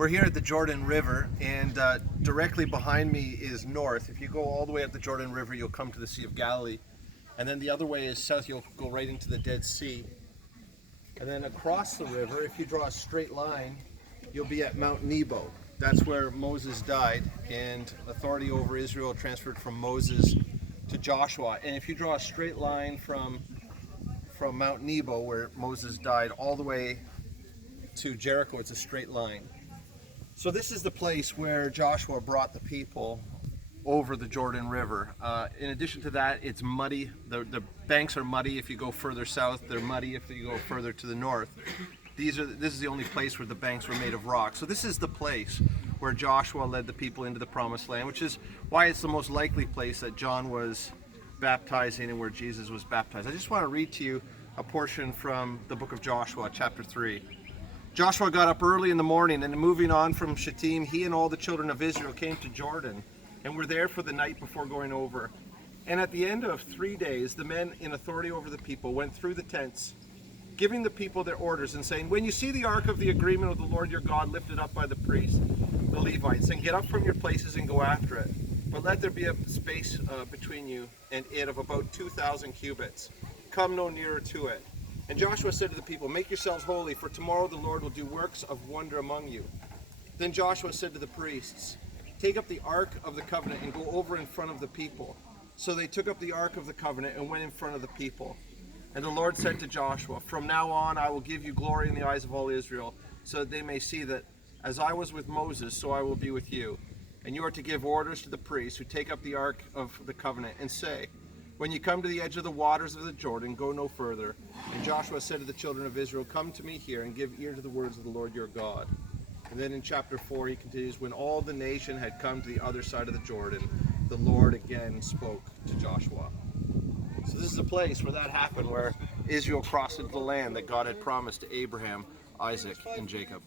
We're here at the Jordan River, and directly behind me is north. If you go all the way up the Jordan River, you'll come to the Sea of Galilee. And then the other way is south, you'll go right into the Dead Sea. And then across the river, if you draw a straight line, you'll be at Mount Nebo. That's where Moses died, and authority over Israel transferred from Moses to Joshua. And if you draw a straight line from Mount Nebo, where Moses died, all the way to Jericho, it's a straight line. So this is the place where Joshua brought the people over the Jordan River. In addition to that, it's muddy. The banks are muddy if you go further south. They're muddy if you go further to the north. This is the only place where the banks were made of rock. So this is the place where Joshua led the people into the Promised Land, which is why it's the most likely place that John was baptizing and where Jesus was baptized. I just want to read to you a portion from the book of Joshua, chapter 3. Joshua got up early in the morning, and moving on from Shittim, he and all the children of Israel came to Jordan and were there for the night before going over. And at the end of 3 days, the men in authority over the people went through the tents, giving the people their orders and saying, "When you see the ark of the agreement of the Lord your God lifted up by the priests, the Levites, then get up from your places and go after it. But let there be a space between you and it of about 2,000 cubits. Come no nearer to it." And Joshua said to the people, "Make yourselves holy, for tomorrow the Lord will do works of wonder among you." Then Joshua said to the priests, "Take up the ark of the covenant and go over in front of the people." So they took up the ark of the covenant and went in front of the people. And the Lord said to Joshua, "From now on I will give you glory in the eyes of all Israel, so that they may see that as I was with Moses, so I will be with you. And you are to give orders to the priests who take up the ark of the covenant and say, 'When you come to the edge of the waters of the Jordan, go no further.' And Joshua said to the children of Israel, 'Come to me here and give ear to the words of the Lord your God.'" And then in chapter 4 he continues, "When all the nation had come to the other side of the Jordan, the Lord again spoke to Joshua." So this is a place where that happened, where Israel crossed into the land that God had promised to Abraham, Isaac, and Jacob.